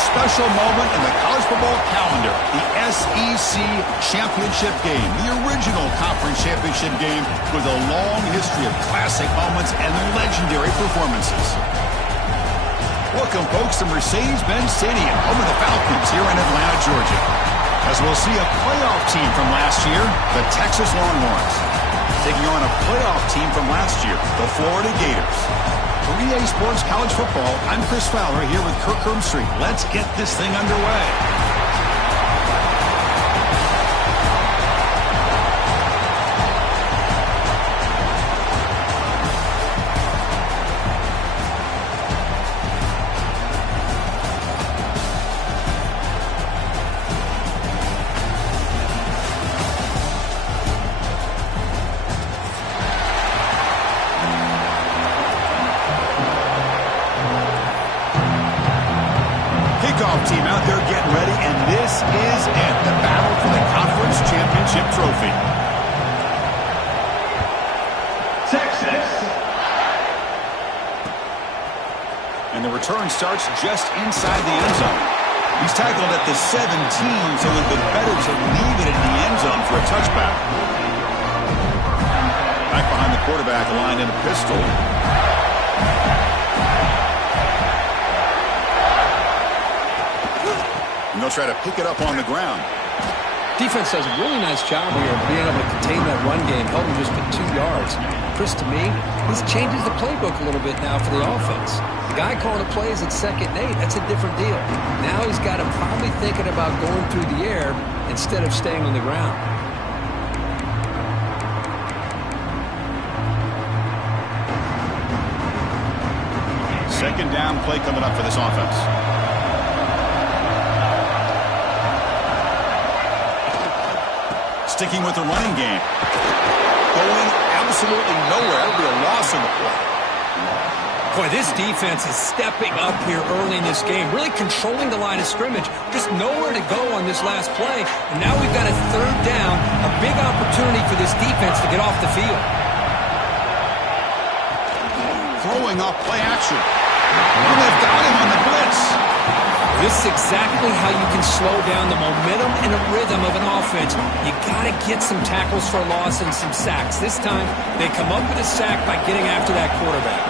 special moment in the college football calendar, the SEC championship game, the original conference championship game with a long history of classic moments and legendary performances. Welcome, folks, to Mercedes-Benz Stadium, home of the Falcons here in Atlanta, Georgia. As we'll see a playoff team from last year, the Texas Longhorns, taking on a playoff team from last year, the Florida Gators. For EA Sports College Football, I'm Chris Fowler here with Kirk Herbstreit. Let's get this thing underway. Team out there getting ready, and this is it, the battle for the conference championship trophy. Texas. And the return starts just inside the end zone. He's tackled at the 17, so it would have been better to leave it in the end zone for a touchback. Back behind the quarterback, lined in a pistol. And they'll try to pick it up on the ground. Defense does a really nice job here of being able to contain that run game, help them just get 2 yards. Chris, to me, this changes the playbook a little bit now for the offense. The guy calling the plays at 2nd and 8, that's a different deal. Now he's got him probably thinking about going through the air instead of staying on the ground. Second down play coming up for this offense. Sticking with the running game. Going absolutely nowhere. It'll be a loss in the play. Boy, this defense is stepping up here early in this game, really controlling the line of scrimmage. Just nowhere to go on this last play. And now we've got a 3rd down, a big opportunity for this defense to get off the field. Throwing off play action. And they've got him on the blitz. This is exactly how you can slow down the momentum and a rhythm of an offense. You got to get some tackles for a loss and some sacks. This time, they come up with a sack by getting after that quarterback.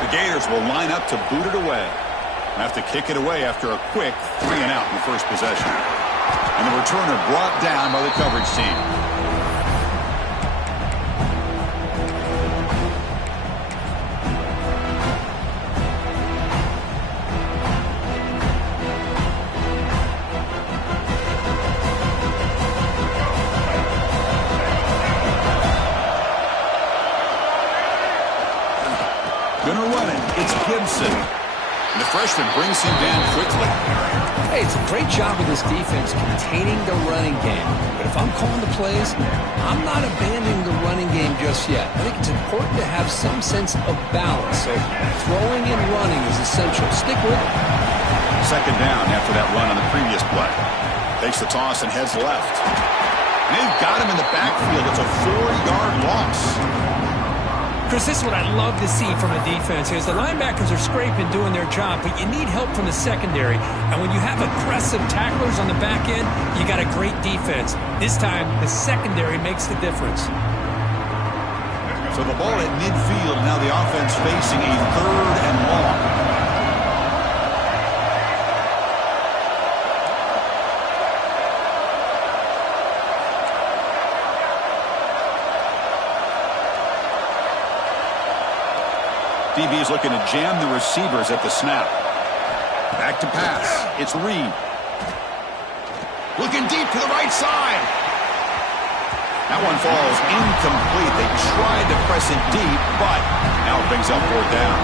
The Gators will line up to boot it away. Have to kick it away after a quick 3-and-out in the first possession. And the returner brought down by the coverage team. Gonna run it. It's Gibson. And the freshman brings him down quickly. Hey, it's a great job with this defense containing the running game. But if I'm calling the plays, I'm not abandoning the running game just yet. I think it's important to have some sense of balance. So throwing and running is essential. Stick with it. Second down after that run on the previous play. Takes the toss and heads left. And they've got him in the backfield. It's a 4-yard loss. Chris, this is what I love to see from a defense is the linebackers are scraping, doing their job, but you need help from the secondary. And when you have aggressive tacklers on the back end, you got a great defense. This time, the secondary makes the difference. So the ball at midfield, now the offense facing a 3rd and long. DB is looking to jam the receivers at the snap. Back to pass. It's Reed. Looking deep to the right side. That one falls incomplete. They tried to press it deep, but now it brings up 4th down.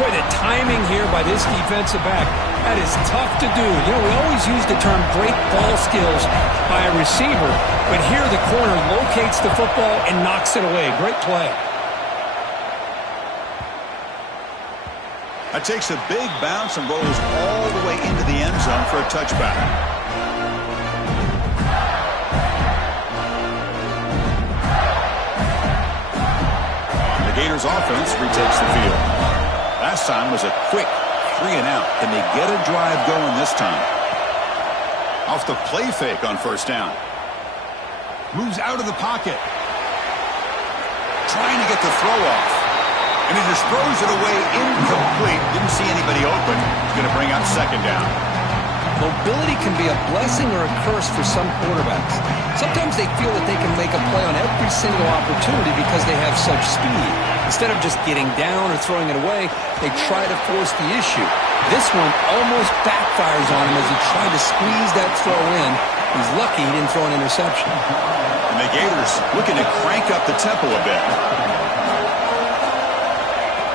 Boy, the timing here by this defensive back, that is tough to do. You know, we always use the term great ball skills by a receiver, but here the corner locates the football and knocks it away. Great play. That takes a big bounce and rolls all the way into the end zone for a touchback. The Gators offense retakes the field. Last time was a quick 3 and out. Can they get a drive going this time? Off the play fake on first down. Moves out of the pocket. Trying to get the throw off. And he just throws it away incomplete. Didn't see anybody open. He's going to bring up second down. Mobility can be a blessing or a curse for some quarterbacks. Sometimes they feel that they can make a play on every single opportunity because they have such speed. Instead of just getting down or throwing it away, they try to force the issue. This one almost backfires on him as he tried to squeeze that throw in. He's lucky he didn't throw an interception. And the Gators looking to crank up the tempo a bit.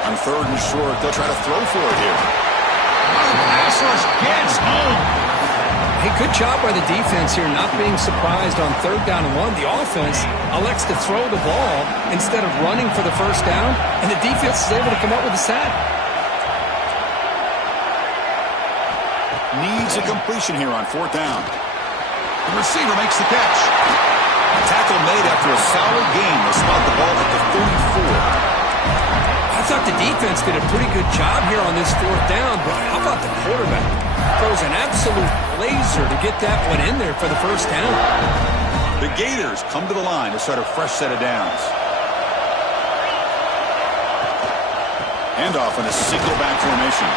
On third and short, they'll try to throw for it here. Pass rush gets home. Hey, good job by the defense here not being surprised on third down and 1. The offense elects to throw the ball instead of running for the first down, and the defense is able to come up with a sack. Needs a completion here on fourth down. The receiver makes the catch. Tackle made after a solid gain. They'll spot the ball at the 34. I thought the defense did a pretty good job here on this fourth down, but how about the quarterback? Throws an absolute laser to get that one in there for the first down. The Gators come to the line to start a fresh set of downs. Handoff in a single back formation.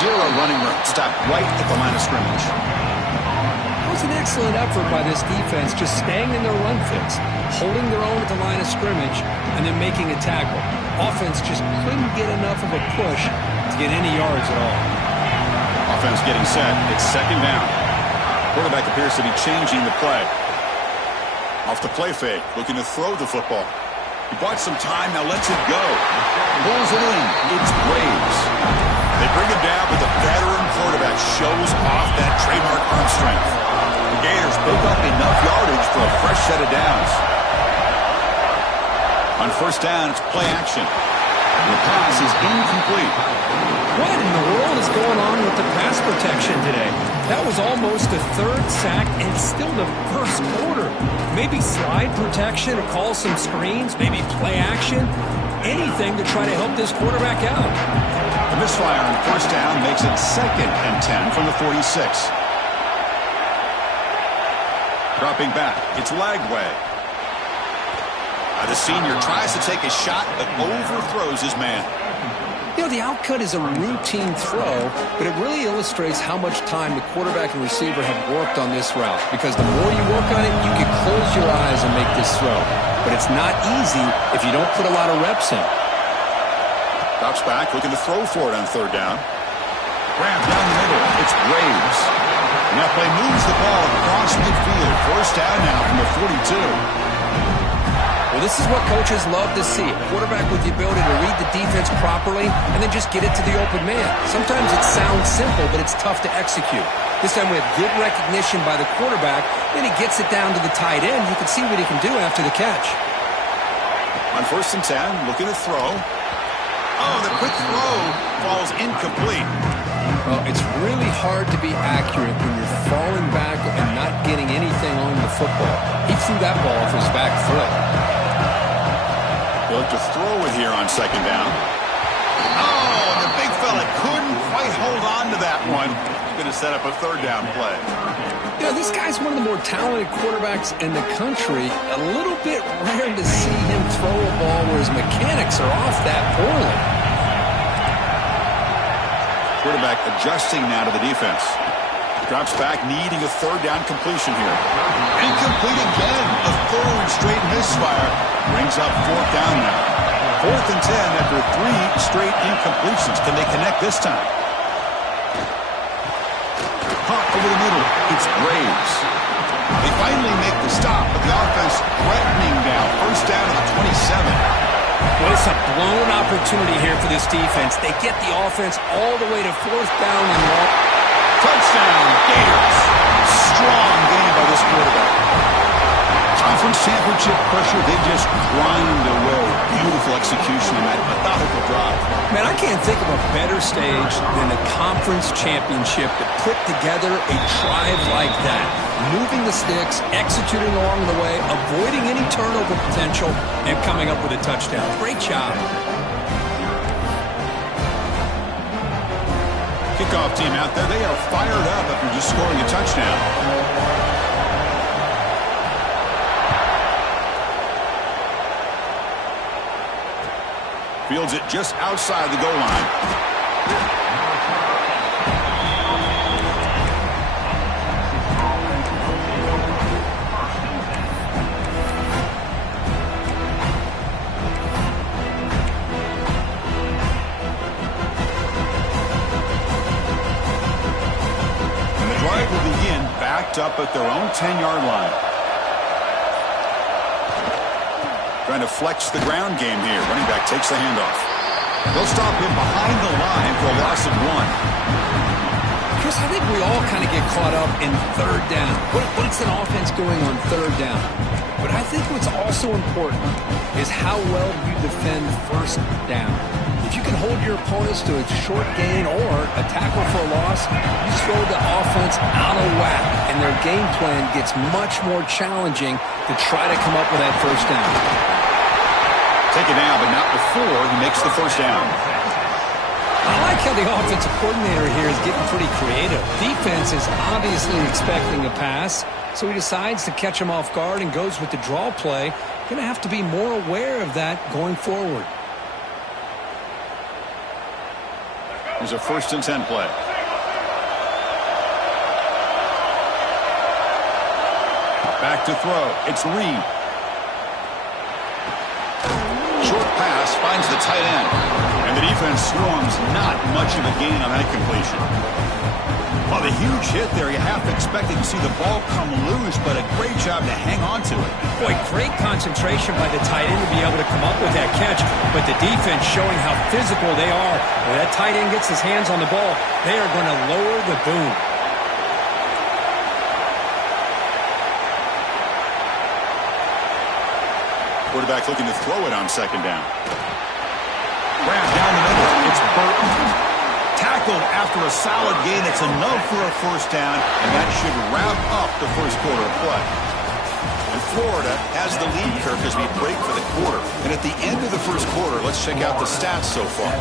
Zero running room. Stopped right at the line of scrimmage. It was an excellent effort by this defense, just staying in their run fits, holding their own at the line of scrimmage, and then making a tackle. Offense just couldn't get enough of a push to get any yards at all. Offense getting set. It's second down. Quarterback appears to be changing the play. Off the play fake, looking to throw the football. He bought some time, now lets it go. Pulls it in. It's Graves. They bring him down, but the veteran quarterback shows off that trademark arm strength. The Gators pick up enough yardage for a fresh set of downs. On first down, it's play action. The pass is incomplete. What in the world is going on with the pass protection today? That was almost a third sack and still the first quarter. Maybe slide protection or call some screens, maybe play action. Anything to try to help this quarterback out. The misfire on first down makes it 2nd and 10 from the 46. Dropping back, it's Lagway. The senior tries to take a shot, but overthrows his man. You know, the outcut is a routine throw, but it really illustrates how much time the quarterback and receiver have worked on this route. Because the more you work on it, you can close your eyes and make this throw. But it's not easy if you don't put a lot of reps in. Drops back, looking to throw for it on third down. Grab down the middle. It's Graves. And that play moves the ball across midfield. First down now from the 42. Well, this is what coaches love to see. A quarterback with the ability to read the defense properly and then just get it to the open man. Sometimes it sounds simple, but it's tough to execute. This time we have good recognition by the quarterback. Then he gets it down to the tight end. You can see what he can do after the catch. On first and 10, looking to throw. Oh, the quick throw falls incomplete. Well, it's really hard to be accurate when you're falling back and not getting anything on the football. He threw that ball off his back foot. Look to throw it here on second down. Oh, the big fella couldn't quite hold on to that one. He's going to set up a third down play. You know, this guy's one of the more talented quarterbacks in the country. A little bit rare to see him throw a ball where his mechanics are off that poorly. Quarterback adjusting now to the defense. Drops back, needing a third down completion here. Incomplete again. A third straight misfire. Brings up fourth down now. 4th and 10 after 3 straight incompletions. Can they connect this time? Caught over the middle. It's Graves. They finally make the stop, but the offense threatening now. First down at the 27. Well, it's a blown opportunity here for this defense. They get the offense all the way to fourth down and long. Touchdown, Gators. Strong game by this quarterback. Conference championship pressure, they just grind away. Beautiful execution on that methodical drive. Man, I can't think of a better stage than the conference championship to put together a drive like that. Moving the sticks, executing along the way, avoiding any turnover potential, and coming up with a touchdown. Great job. kickoff team out there, they are fired up after just scoring a touchdown. Fields it just outside the goal line. Up at their own 10-yard line. Trying to flex the ground game here. Running back takes the handoff. They'll stop him behind the line for a loss of 1. Chris, I think we all kind of get caught up in third down. What's an offense doing on third down? But I think what's also important is how well you defend first down. If you can hold your opponents to a short gain or a tackle for a loss, you throw the offense out of whack, and their game plan gets much more challenging to try to come up with that first down. Take it down, but not before he makes the first down. I like how the offensive coordinator here is getting pretty creative. Defense is obviously expecting a pass, so he decides to catch him off guard and goes with the draw play. Going to have to be more aware of that going forward. Here's a 1st and 10 play. Back to throw. It's Reed. Short pass finds the tight end. And the defense swarms. Not much of a gain on that completion. Well, the huge hit there. You half expected to see the ball come loose, but a great job to hang on to it. Boy, great concentration by the tight end to be able to come up with that catch, but the defense showing how physical they are. When that tight end gets his hands on the ball, they are going to lower the boom. Quarterback looking to throw it on 2nd down. Grab down the middle. It's Burton. Tackled after a solid gain. It's enough for a 1st down, and that should wrap up the first quarter of play. And Florida has the lead, Kirk, as we break for the quarter. And at the end of the first quarter, let's check out the stats so far.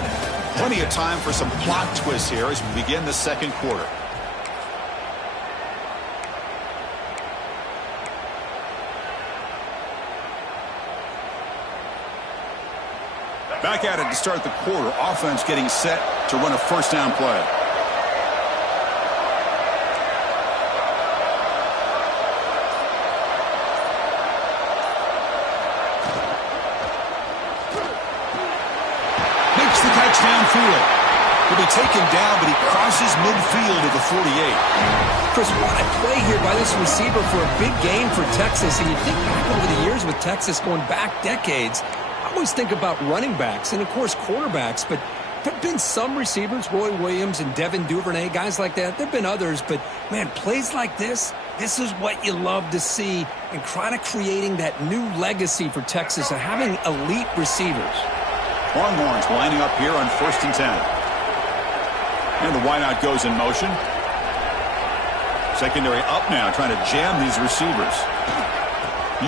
Plenty of time for some plot twists here as we begin the second quarter. Back at it to start the quarter. Offense getting set to run a 1st down play. Makes the catch downfield. He'll be taken down, but he crosses midfield at the 48. Chris, what a play here by this receiver for a big game for Texas. And you think back over the years with Texas going back decades, I always think about running backs and, of course, quarterbacks, but there have been some receivers, Roy Williams and Devin Duvernay, guys like that. There have been others, but, man, plays like this is what you love to see and kind of creating that new legacy for Texas of having elite receivers. Longhorns lining up here on 1st and 10. And the wideout goes in motion. Secondary up now, trying to jam these receivers.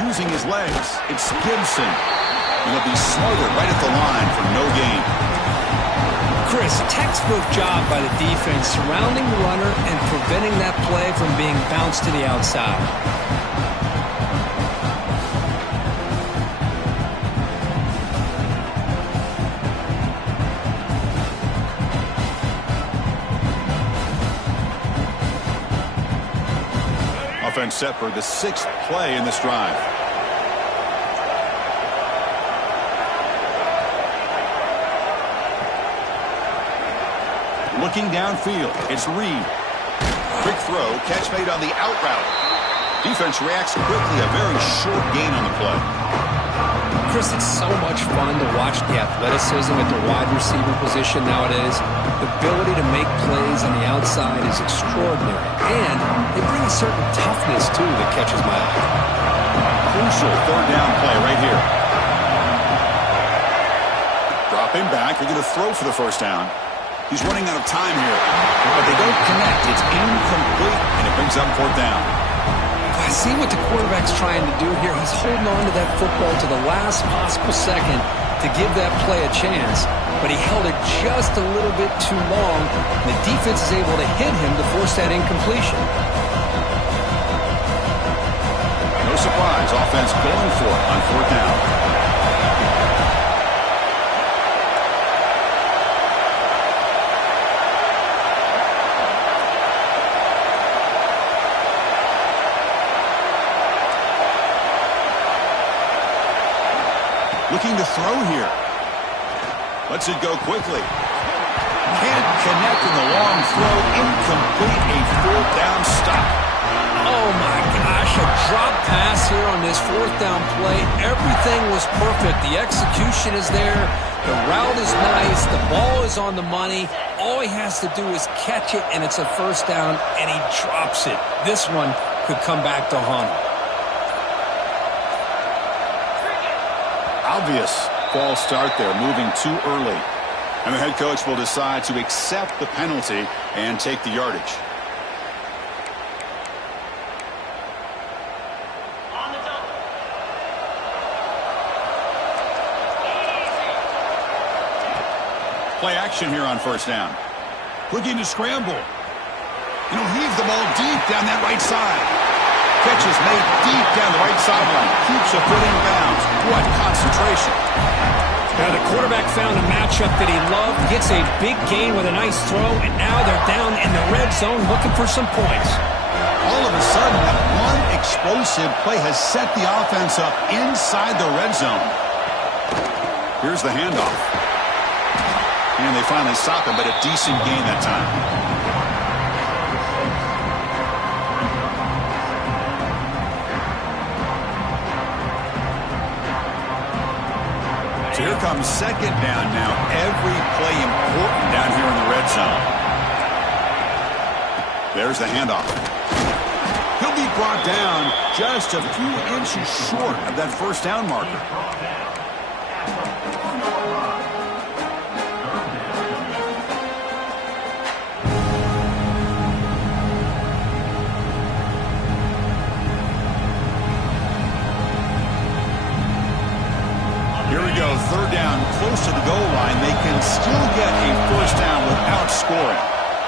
Using his legs, it's Gibson. He'll be smothered right at the line for no gain. Chris, textbook job by the defense surrounding the runner and preventing that play from being bounced to the outside. Offense set for the 6th play in this drive. Looking downfield, it's Reed. Quick throw, catch made on the out route. Defense reacts quickly, a very short gain on the play. Chris, it's so much fun to watch the athleticism at the wide receiver position nowadays. The ability to make plays on the outside is extraordinary. And they bring a certain toughness, too, that catches my eye. Crucial 3rd down play right here. Dropping back, they're going to throw for the 1st down. He's running out of time here, but they don't connect. It's incomplete, and it brings up 4th down. I see what the quarterback's trying to do here. He's holding on to that football to the last possible second to to give that play a chance, but he held it just a little bit too long, and the defense is able to hit him to force that incompletion. No surprise, offense going for it on 4th down. Looking to throw here. Lets it go quickly. Can't connect in the long throw. Incomplete. A 4th down stop. Oh, my gosh. A drop pass here on this 4th down play. Everything was perfect. The execution is there. The route is nice. The ball is on the money. All he has to do is catch it, and it's a 1st down, and he drops it. This one could come back to haunt him. Obvious false start there, moving too early. And the head coach will decide to accept the penalty and take the yardage. Play action here on 1st down. Looking to scramble. Heave the ball deep down that right side. Catch is made deep down the right sideline. Keeps a foot in bounds. What concentration. Now the quarterback found a matchup that he loved, gets a big gain with a nice throw, and now they're down in the red zone looking for some points. All of a sudden, that one explosive play has set the offense up inside the red zone. Here's the handoff. And they finally stop him, but a decent gain that time. So here comes 2nd down now. Every play important down here in the red zone. There's the handoff. He'll be brought down just a few inches short of that 1st down marker. Here we go, 3rd down, close to the goal line. They can still get a 1st down without scoring.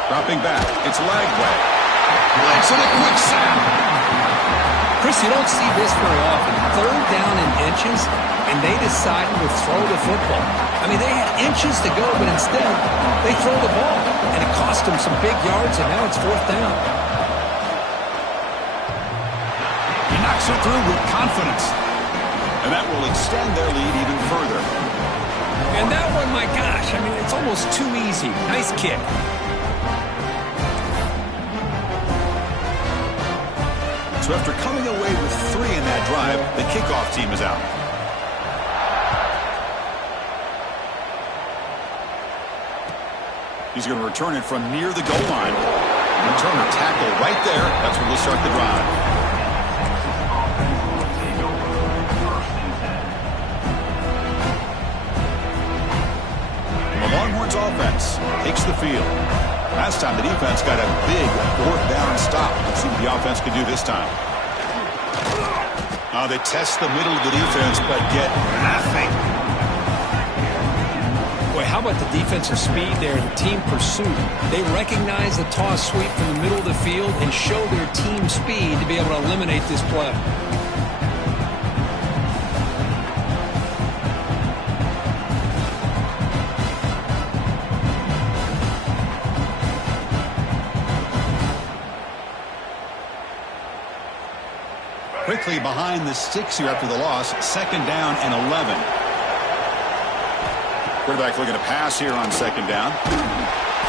Dropping back, it's leg way. Blitz and a quick sack. Chris, you don't see this very often. 3rd down in inches, and they decided to throw the football. I mean, they had inches to go, but instead, they throw the ball. And it cost them some big yards, and now it's 4th down. He knocks it through with confidence. And that will extend their lead even further. And that one, my gosh, I mean, it's almost too easy. Nice kick. So after coming away with 3 in that drive, the kickoff team is out. He's going to return it from near the goal line. Return a tackle right there. That's where we'll start the drive. Longhorns offense takes the field. Last time the defense got a big 4th down stop. Let's see what the offense can do this time. They test the middle of the defense, but get nothing. Boy, how about the defensive speed there and team pursuit? They recognize the toss sweep from the middle of the field and show their team speed to be able to eliminate this play. Quickly behind the sticks here after the loss. 2nd down and 11. Quarterback looking to pass here on 2nd down.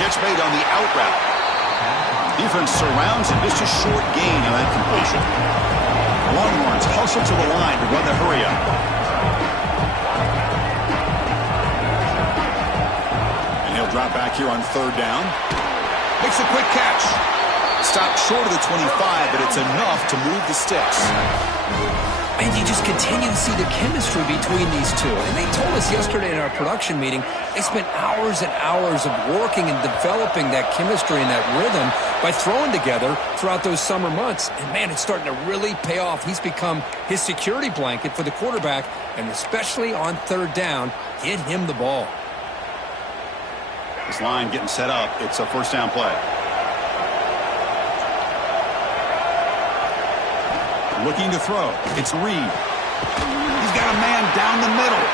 Catch made on the out route. Defense surrounds him. Just a short gain on that completion. Longhorns hustle to the line to run the hurry up. And he'll drop back here on 3rd down. Makes a quick catch. Stopped short of the 25, but it's enough to move the sticks. And you just continue to see the chemistry between these two. And they told us yesterday in our production meeting, they spent hours and hours of working and developing that chemistry and that rhythm by throwing together throughout those summer months. And, man, it's starting to really pay off. He's become his security blanket for the quarterback, and especially on third down, get him the ball. This line getting set up. It's a first down play. Looking to throw. It's Reed. He's got a man down the middle.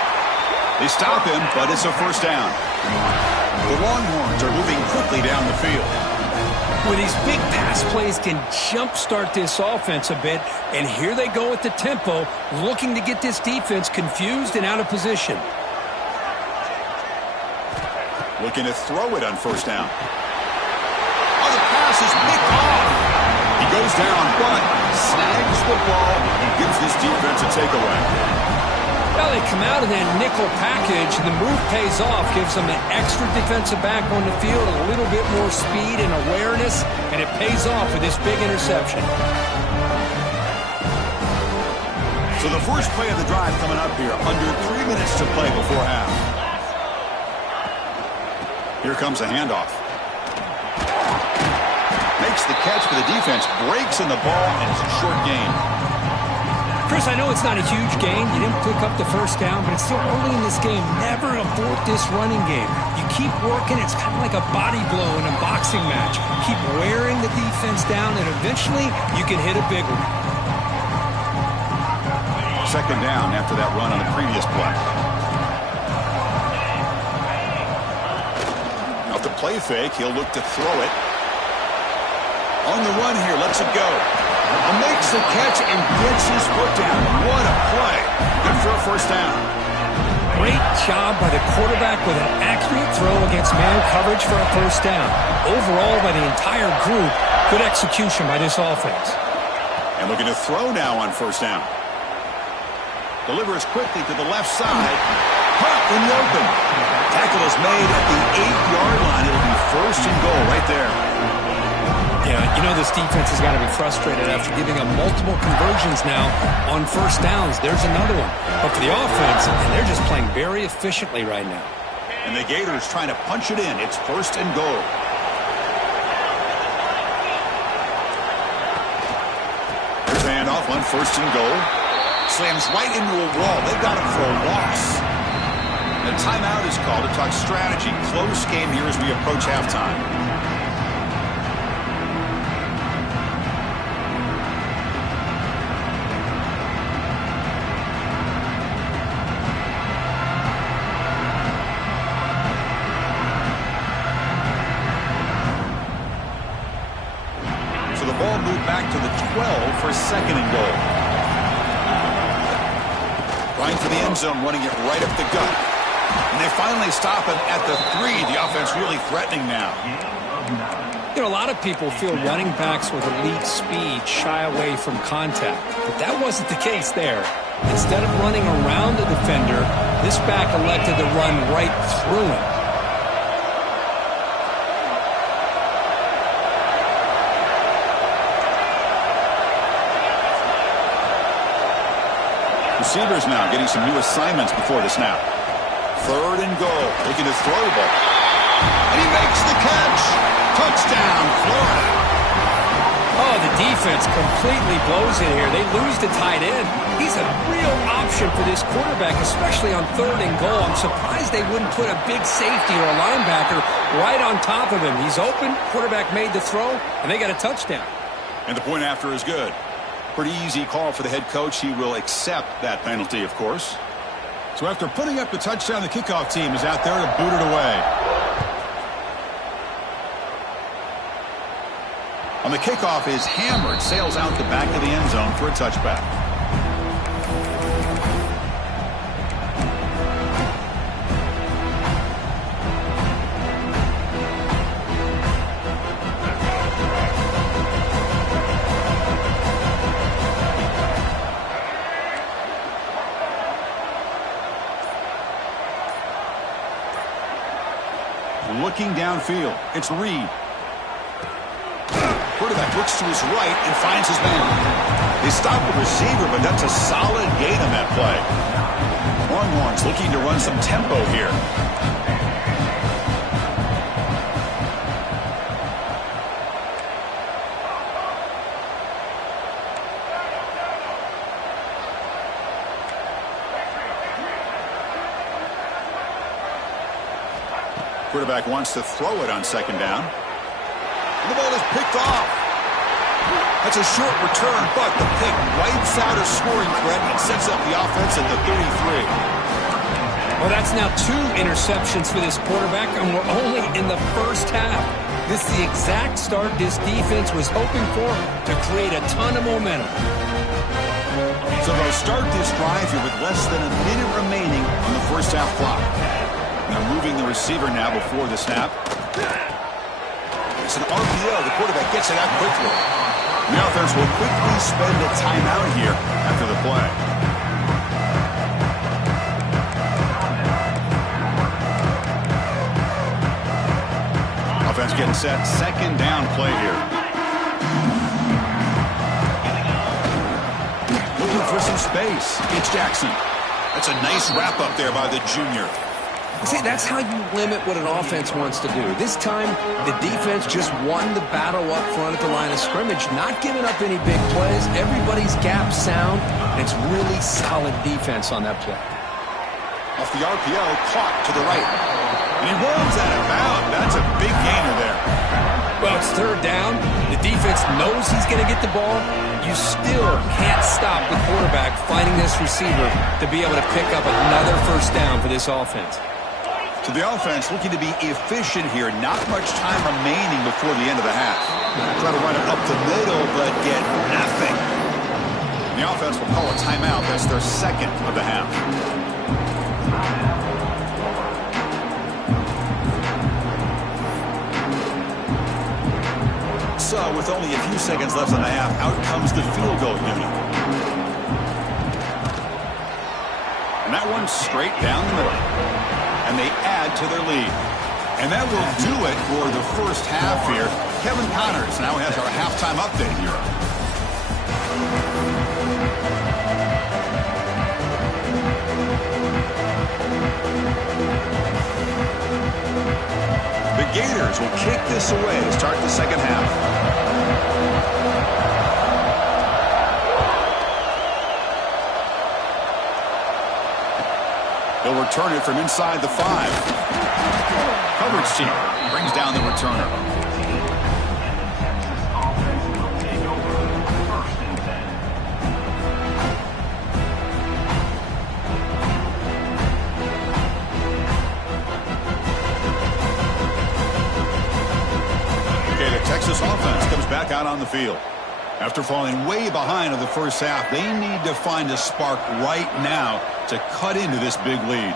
They stop him, but it's a first down. The Longhorns are moving quickly down the field. Well, these big pass plays can jumpstart this offense a bit, and here they go at the tempo, looking to get this defense confused and out of position. Looking to throw it on first down. Oh, the pass is picked off. He goes down, but snags the ball and gives this defense a takeaway. Well, they come out in that nickel package, and the move pays off, gives them an extra defensive back on the field, a little bit more speed and awareness, and it pays off with this big interception. So the first play of the drive coming up here, under 3 minutes to play before half. Here comes a handoff. Makes the catch, but the defense breaks in the ball, and it's a short gain. Chris, I know it's not a huge gain. You didn't pick up the first down, but it's still early in this game. Never abort this running game. You keep working. It's kind of like a body blow in a boxing match. Keep wearing the defense down, and eventually you can hit a big one. Second down after that run on the previous play. Off the play fake, he'll look to throw it. On the run here, lets it go. Makes the catch and gets his foot down. What a play. Good for a first down. Great job by the quarterback with an accurate throw against man coverage for a first down. Overall, by the entire group, good execution by this offense. And looking to throw now on first down. Delivers quickly to the left side. Caught in the open. Tackle is made at the 8-yard line. It'll be first and goal right there. Yeah, you know this defense has got to be frustrated after giving up multiple conversions now on first downs. There's another one. But for the offense, and they're just playing very efficiently right now. And the Gators trying to punch it in. It's first and goal. There's a handoff on first and goal. Slams right into a wall. They've got him for a loss. The timeout is called to talk strategy. Close game here as we approach halftime. So the ball moved back to the 12 for second and goal. Going for the end zone, running it right up the gut. And they finally stop him at the 3. The offense really threatening now. You know, a lot of people feel running backs with elite speed shy away from contact. But that wasn't the case there. Instead of running around the defender, this back elected to run right through him. Receivers now getting some new assignments before the snap. Third and goal. Looking to throw the ball. And he makes the catch. Touchdown, Florida. Oh, the defense completely blows it here. They lose the tight end. He's a real option for this quarterback, especially on third and goal. I'm surprised they wouldn't put a big safety or a linebacker right on top of him. He's open. Quarterback made the throw, and they got a touchdown. And the point after is good. Pretty easy call for the head coach. He will accept that penalty, of course. So after putting up the touchdown, the kickoff team is out there to boot it away. On the kickoff is hammered, sails out the back of the end zone for a touchback. Looking downfield, it's Reed. Quarterback looks to his right and finds his man. They stopped the receiver, but that's a solid gain on that play. Longhorns looking to run some tempo here. Quarterback wants to throw it on second down. And the ball is picked off. That's a short return, but the pick wipes out a scoring threat and sets up the offense at the 33. Well, that's now 2 interceptions for this quarterback, and we're only in the first half. This is the exact start this defense was hoping for to create a ton of momentum. So they'll start this drive here with less than a minute remaining on the first half clock. They're moving the receiver now before the snap. It's an RPO. The quarterback gets it out quickly. The offense will quickly spend a timeout here after the play. Offense getting set. Second down play here. Looking for some space. It's Jackson. That's a nice wrap up there by the junior. See, that's how you limit what an offense wants to do. This time, the defense just won the battle up front at the line of scrimmage, not giving up any big plays. Everybody's gap sound, and it's really solid defense on that play. Off the RPO, caught to the right. And he runs out of bounds. That's a big gainer there. Well, it's third down. The defense knows he's going to get the ball. You still can't stop the quarterback finding this receiver to be able to pick up another first down for this offense. So the offense looking to be efficient here. Not much time remaining before the end of the half. Try to run it up the middle, but get nothing. The offense will call a timeout. That's their second of the half. So with only a few seconds left in the half, out comes the field goal unit. And that one's straight down the middle. And they add to their lead. And that will do it for the first half here. Kevin Connors now has our halftime update here. The Gators will kick this away to start the second half. They'll return it from inside the 5. Coverage team brings down the returner. Okay, the Texas offense comes back out on the field. After falling way behind in the first half, they need to find a spark right now to cut into this big lead.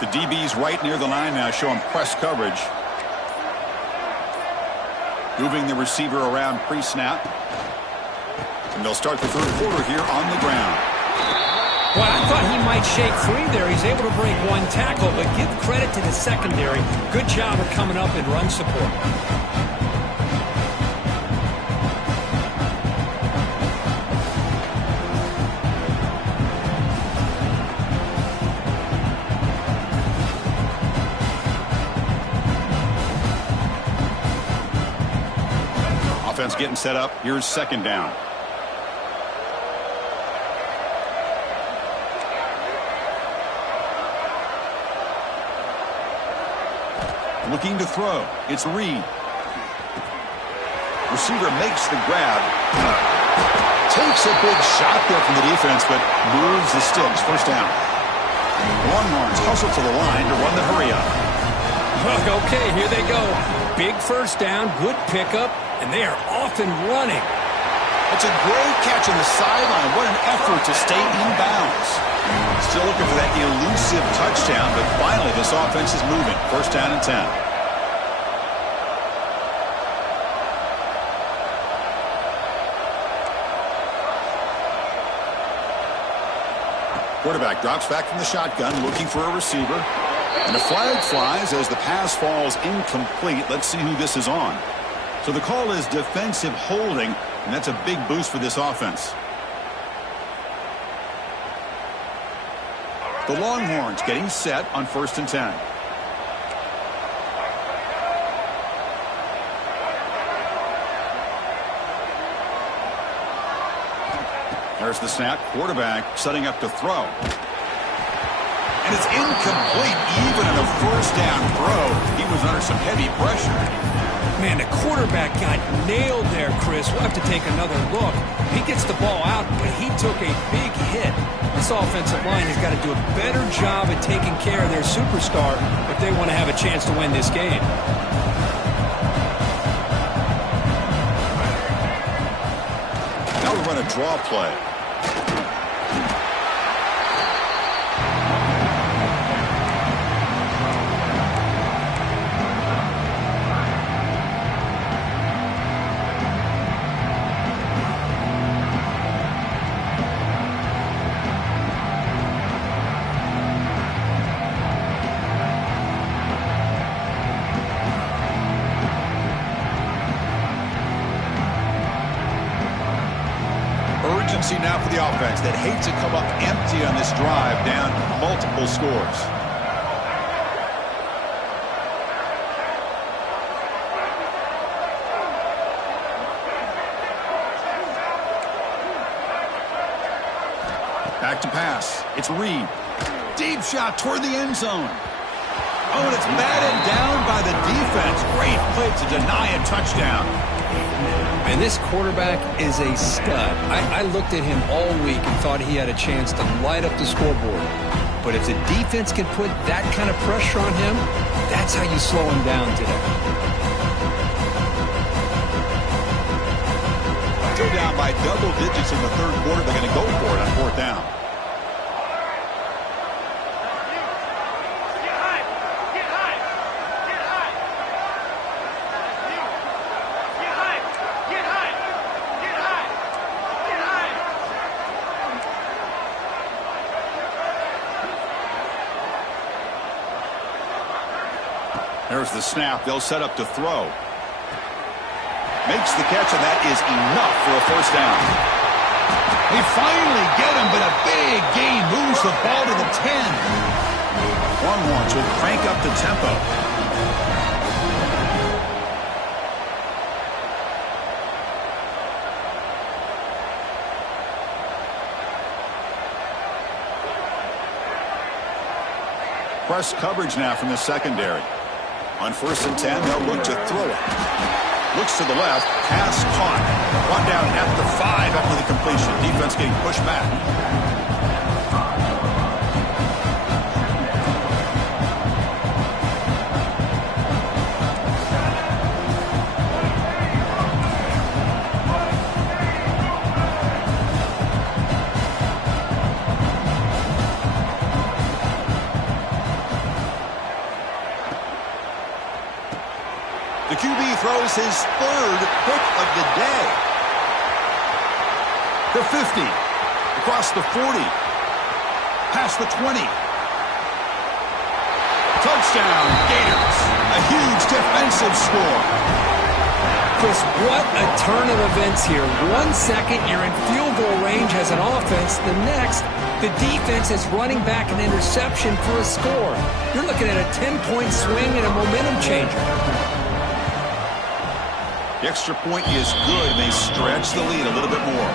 The DB's right near the line now, showing press coverage. Moving the receiver around pre-snap. And they'll start the third quarter here on the ground. Well, I thought he might shake free there. He's able to break one tackle, but give credit to the secondary. Good job of coming up and run support. Offense getting set up. Here's second down. Looking to throw. It's Reed. Receiver makes the grab. Takes a big shot there from the defense, but moves the sticks. First down. Longhorns hustle to the line to run the hurry up. Okay, here they go. Big first down, good pickup, and they are off and running. It's a great catch on the sideline. What an effort to stay in bounds. Still looking for that elusive touchdown, but finally this offense is moving. First down and 10. Quarterback drops back from the shotgun, looking for a receiver. And a flag flies as the pass falls incomplete. Let's see who this is on. So the call is defensive holding, and that's a big boost for this offense. The Longhorns getting set on 1st and 10. There's the snap. Quarterback setting up to throw. And it's incomplete. Even in a first down throw, he was under some heavy pressure. Man, the quarterback got nailed there, Chris. We'll have to take another look. He gets the ball out, but he took a big hit. This offensive line has got to do a better job at taking care of their superstar if they want to have a chance to win this game. Now we run a draw play. Urgency now for the offense that hates to come up empty on this drive, down multiple scores. Back to pass. It's Reed. Deep shot toward the end zone. Oh, and it's batted down by the defense. Great play to deny a touchdown. And this quarterback is a stud. I looked at him all week and thought he had a chance to light up the scoreboard. But if the defense can put that kind of pressure on him, that's how you slow him down today. Still down by double digits in the third quarter. They're going to go for it on 4th down. There's the snap. They'll set up to throw. Makes the catch, and that is enough for a first down. They finally get him, but a big gain moves the ball to the 10. Longhorns will crank up the tempo. Press coverage now from the secondary. On 1st and 10, they'll look to throw it. Looks to the left, pass caught. One down at the 5 after the completion. Defense getting pushed back. The QB throws his 3rd pick of the day. The 50. Across the 40. Past the 20. Touchdown, Gators. A huge defensive score. Chris, what a turn of events here. 1 second, you're in field goal range as an offense. The next, the defense is running back an interception for a score. You're looking at a 10-point swing and a momentum changer. The extra point is good, and they stretch the lead a little bit more.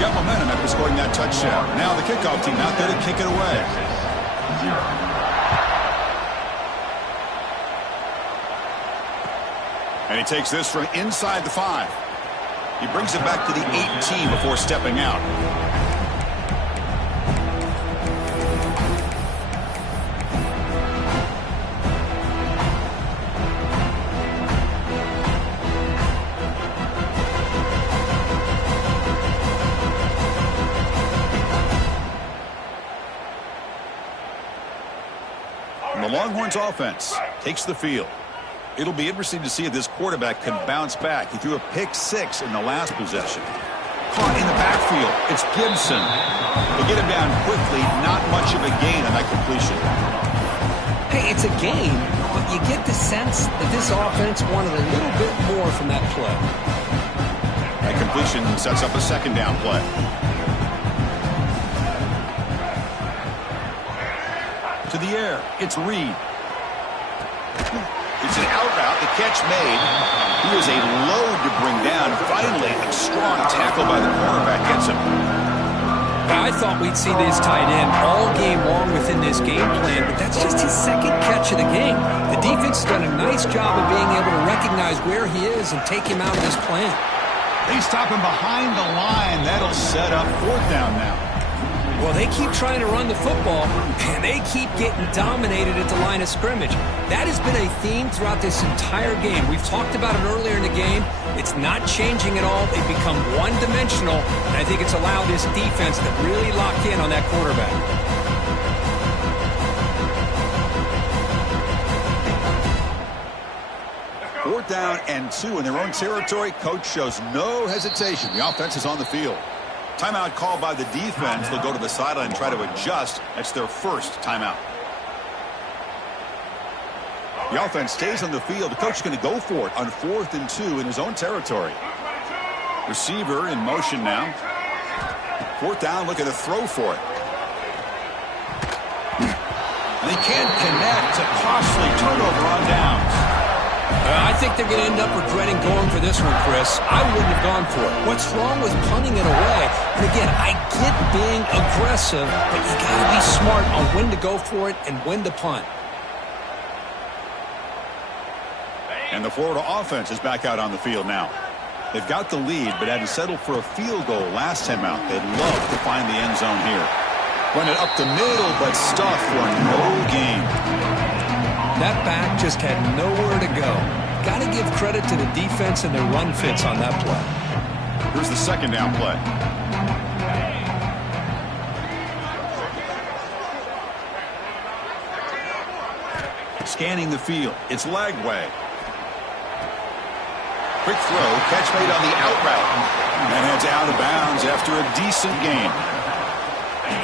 Got momentum after scoring that touchdown. Now the kickoff team out there to kick it away. And he takes this from inside the 5. He brings it back to the 18 before stepping out. And the Longhorns offense takes the field. It'll be interesting to see if this quarterback can bounce back. He threw a pick 6 in the last possession. Caught in the backfield. It's Gibson. They get him down quickly. Not much of a gain on that completion. Hey, it's a gain, but you get the sense that this offense wanted a little bit more from that play. That completion sets up a 2nd down play. To the air. It's Reed. It's an out route. The catch made. He is a load to bring down. Finally, a strong tackle by the cornerback gets him. I thought we'd see this tight end all game long within this game plan, but that's just his second catch of the game. The defense has done a nice job of being able to recognize where he is and take him out of this plan. They stop him behind the line. That'll set up 4th down now. Well, they keep trying to run the football, and they keep getting dominated at the line of scrimmage. That has been a theme throughout this entire game. We've talked about it earlier in the game. It's not changing at all. They've become one-dimensional, and I think it's allowed this defense to really lock in on that quarterback. Fourth down and 2 in their own territory. Coach shows no hesitation. The offense is on the field. Timeout called by the defense. They'll go to the sideline and try to adjust. That's their first timeout. The offense stays on the field. The coach is going to go for it on 4th and 2 in his own territory. Receiver in motion now. 4th down, looking to throw for it. They can't connect. A costly turnover on downs. I think they're going to end up regretting going for this one, Chris. I wouldn't have gone for it. What's wrong with punting it away? And again, I get being aggressive, but you got to be smart on when to go for it and when to punt. And the Florida offense is back out on the field now. They've got the lead, but had to settle for a field goal last time out. They'd love to find the end zone here. Run it up the middle, but stuffed for no gain. That back just had nowhere to go. Got to give credit to the defense and their run fits on that play. Here's the 2nd down play. Scanning the field. It's Lagway. Quick throw. Catch made on the out route. And heads out of bounds after a decent gain.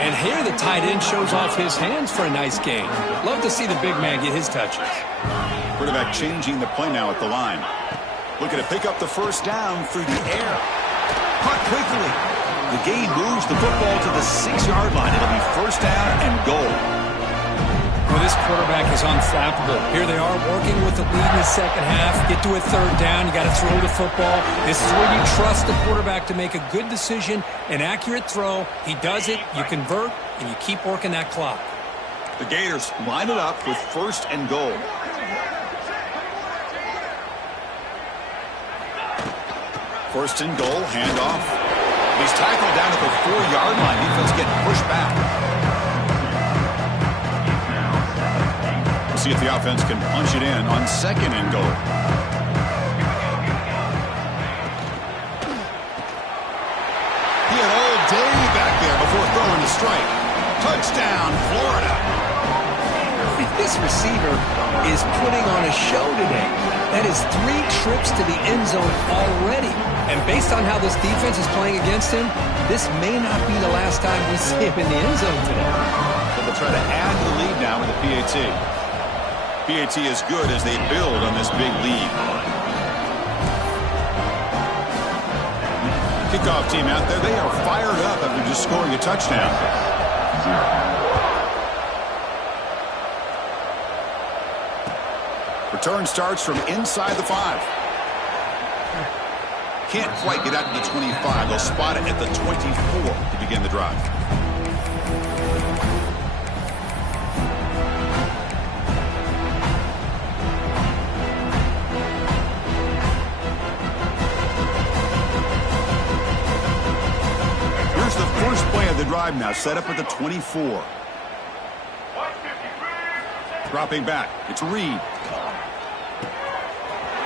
And here the tight end shows off his hands for a nice gain. Love to see the big man get his touches. Quarterback changing the play now at the line. Looking to pick up the 1st down through the air. Caught quickly. The gain moves the football to the 6-yard line. It'll be 1st down and goal. Well, this quarterback is unflappable. Here they are working with the lead in the second half. Get to a 3rd down. You got to throw the football. This is where you trust the quarterback to make a good decision, an accurate throw. He does it, you convert, and you keep working that clock. The Gators line it up with 1st and goal. First and goal, handoff. He's tackled down at the 4-yard line. Defense getting pushed back. We'll see if the offense can punch it in on 2nd and goal. He had all day back there before throwing the strike. Touchdown, Florida. This receiver is putting on a show today. That is 3 trips to the end zone already. And based on how this defense is playing against him, this may not be the last time we see him in the end zone today. So they'll try to add to the lead now with the PAT. PAT is good as they build on this big lead. Kickoff team out there, they are fired up after just scoring a touchdown. Return starts from inside the 5. Can't quite get out to the 25. They'll spot it at the 24 to begin the drive. Here's the first play of the drive now, set up at the 24. Dropping back, it's Reed.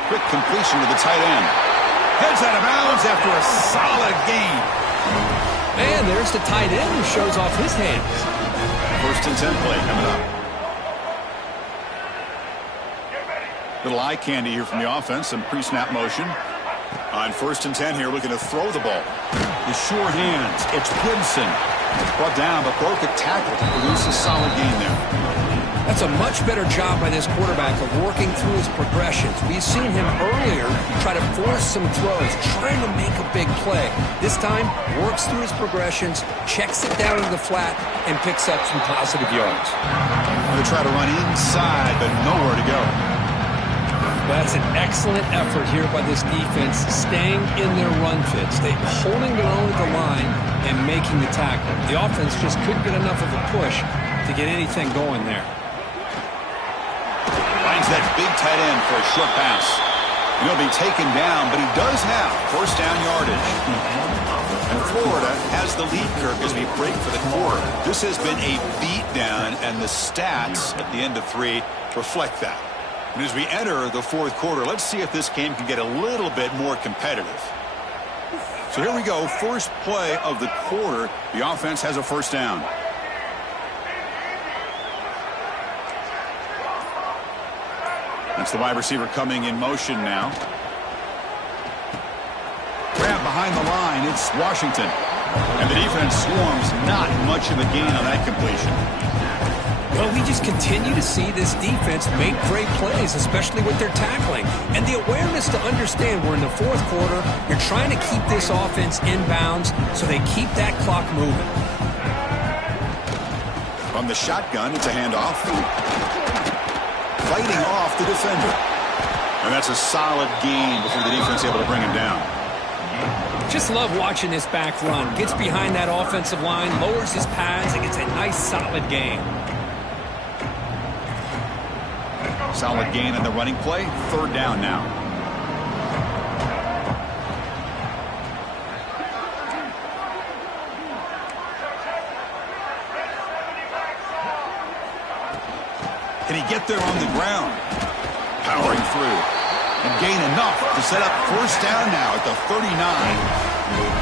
Quick completion to the tight end. Heads out of bounds after a solid gain. And there's the tight end who shows off his hands. 1st and 10 play coming up. Little eye candy here from the offense. Some pre-snap motion. On 1st and 10 here, looking to throw the ball. The sure hands. It's Gibson. Brought down, but broke a tackle to produce a solid gain there. That's a much better job by this quarterback of working through his progressions. We've seen him earlier try to force some throws, trying to make a big play. This time, works through his progressions, checks it down into the flat, and picks up some positive yards. They try to run inside, but nowhere to go. That's an excellent effort here by this defense, staying in their run fits. They're holding their own at the line and making the tackle. The offense just couldn't get enough of a push to get anything going there. Finds that big tight end for a short pass. He'll be taken down, but he does have first down yardage. And Florida has the lead, Kirk, as we break for the quarter. This has been a beatdown, and the stats at the end of 3 reflect that. And as we enter the fourth quarter, let's see if this game can get a little bit more competitive. So here we go, first play of the quarter. The offense has a first down. That's the wide receiver coming in motion now. Grab behind the line, it's Washington. And the defense swarms, not much of a gain on that completion. Well, we just continue to see this defense make great plays, especially with their tackling. And the awareness to understand we're in the fourth quarter, you're trying to keep this offense in bounds so they keep that clock moving. From the shotgun, it's a handoff. Fighting off the defender. And that's a solid gain before the defense able to bring him down. Just love watching this back run. Gets behind that offensive line, lowers his pads, and gets a nice solid gain. Solid gain on the running play. Third down now. Can he get there on the ground? Powering through. And gain enough to set up first down now at the 39.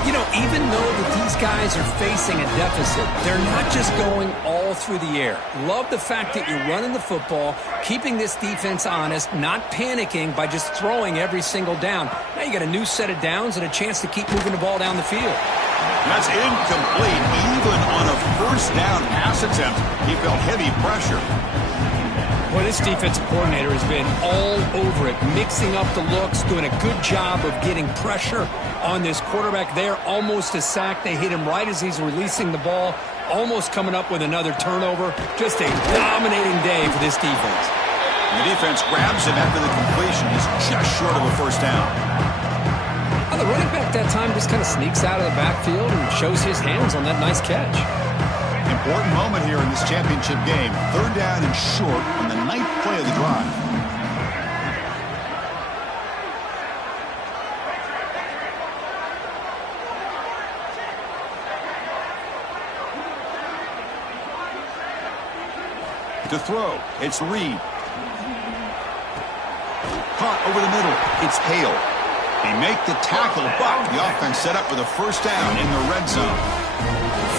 You know, even though that these guys are facing a deficit, they're not just going all through the air. Love the fact that you're running the football, keeping this defense honest, not panicking by just throwing every single down. Now you got a new set of downs and a chance to keep moving the ball down the field. That's incomplete. Even on a first down pass attempt, he felt heavy pressure. Well, this defensive coordinator has been all over it, mixing up the looks, doing a good job of getting pressure on this quarterback there. Almost a sack. They hit him right as he's releasing the ball, almost coming up with another turnover. Just a dominating day for this defense. And the defense grabs him after the completion. He's just short of a first down. Well, the running back that time just kind of sneaks out of the backfield and shows his hands on that nice catch. Important moment here in this championship game. Third down and short on the 9th play of the drive. To throw, it's Reed. Caught over the middle, it's Hale. They make the tackle, but the offense set up for the first down in the red zone.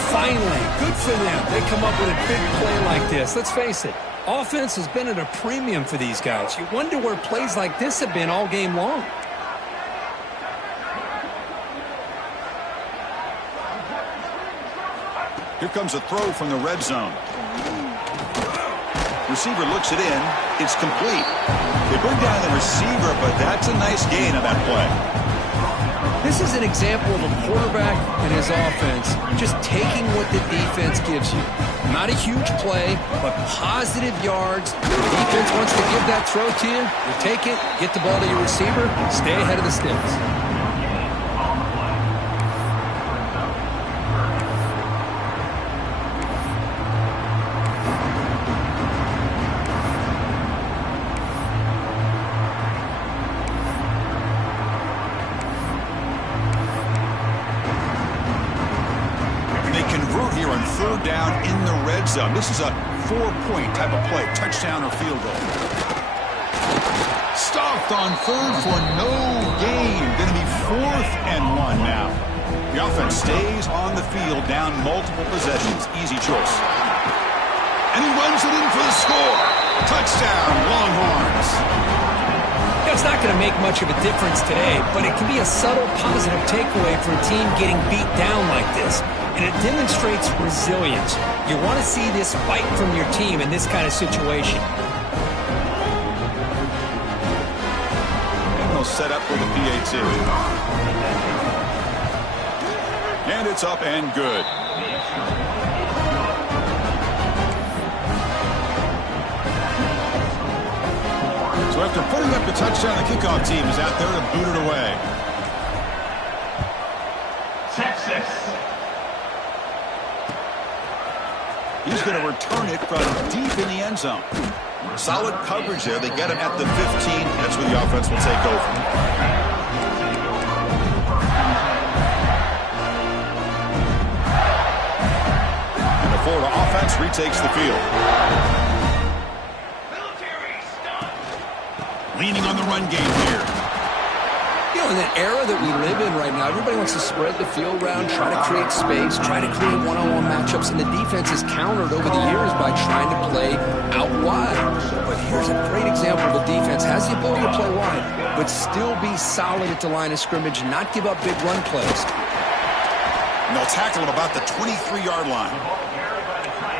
Finally, good for them. They come up with a big play like this. Let's face it, offense has been at a premium for these guys. You wonder where plays like this have been all game long. Here comes a throw from the red zone. Receiver looks it in. It's complete. They bring down the receiver, but that's a nice gain on that play. This is an example of a quarterback and his offense just taking what the defense gives you. Not a huge play, but positive yards. The defense wants to give that throw to you. You take it, get the ball to your receiver, stay ahead of the sticks. Third down in the red zone. This is a 4-point type of play, touchdown or field goal. Stopped on third for no gain. Going to be 4th and 1 now. The offense stays on the field, down multiple possessions. Easy choice. And he runs it in for the score. Touchdown, Longhorns. It's not going to make much of a difference today, but it can be a subtle positive takeaway for a team getting beat down like this. and it demonstrates resilience. You want to see this fight from your team in this kind of situation. And they'll set up for the PAT. And it's up and good. So after putting up the touchdown, the kickoff team is out there to boot it away. Texas. He's going to return it from deep in the end zone. Solid coverage there. They get him at the 15. That's where the offense will take over. And the Florida offense retakes the field. Leaning on the run game here. You know, in the era that we live in right now, everybody wants to spread the field around, try to create space, try to create one-on-one matchups, and the defense is countered over the years by trying to play out wide. But here's a great example. The defense has the ability to play wide, but still be solid at the line of scrimmage and not give up big run plays. And they'll tackle him about the 23-yard line.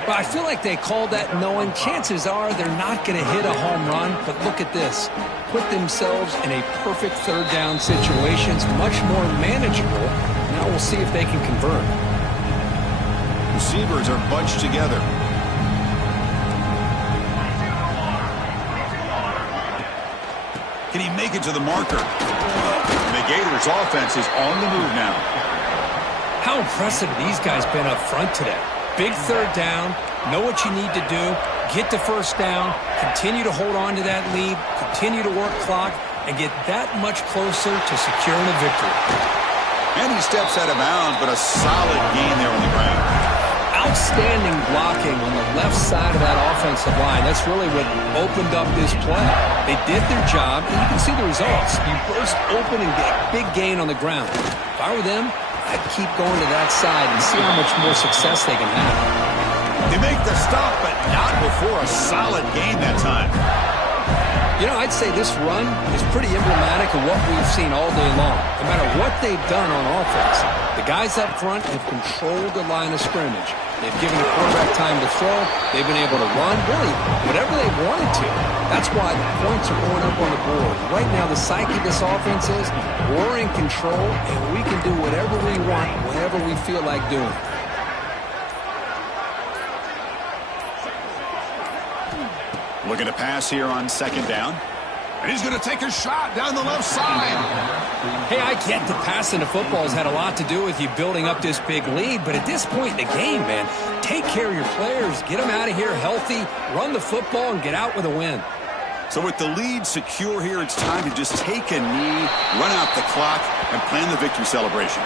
But I feel like they called that knowing chances are they're not going to hit a home run. But look at this. Put themselves in a perfect third down situation. It's much more manageable. Now we'll see if they can convert. Receivers are bunched together. Can he make it to the marker? The Gators offense is on the move now. How impressive these guys been up front today. Big third down, know what you need to do, get the first down, continue to hold on to that lead, continue to work clock, and get that much closer to securing a victory. And he steps out of bounds, but a solid gain there on the ground. Outstanding blocking on the left side of that offensive line. That's really what opened up this play. They did their job, and you can see the results. You burst open and get a big gain on the ground. If I were them, I'd keep going to that side and see how much more success they can have. They make the stop, but not before a solid gain that time. You know, I'd say this run is pretty emblematic of what we've seen all day long. No matter what they've done on offense, the guys up front have controlled the line of scrimmage. They've given the quarterback time to throw. They've been able to run, really, whatever they wanted to. That's why the points are going up on the board. Right now, the psyche of this offense is we're in control, and we can do whatever we want, whenever we feel like doing. Looking to pass here on second down. And he's going to take a shot down the left side. Hey, I get the passing of football has had a lot to do with you building up this big lead, but at this point in the game, man, take care of your players, get them out of here healthy, run the football, and get out with a win. So with the lead secure here, it's time to just take a knee, run out the clock, and plan the victory celebration.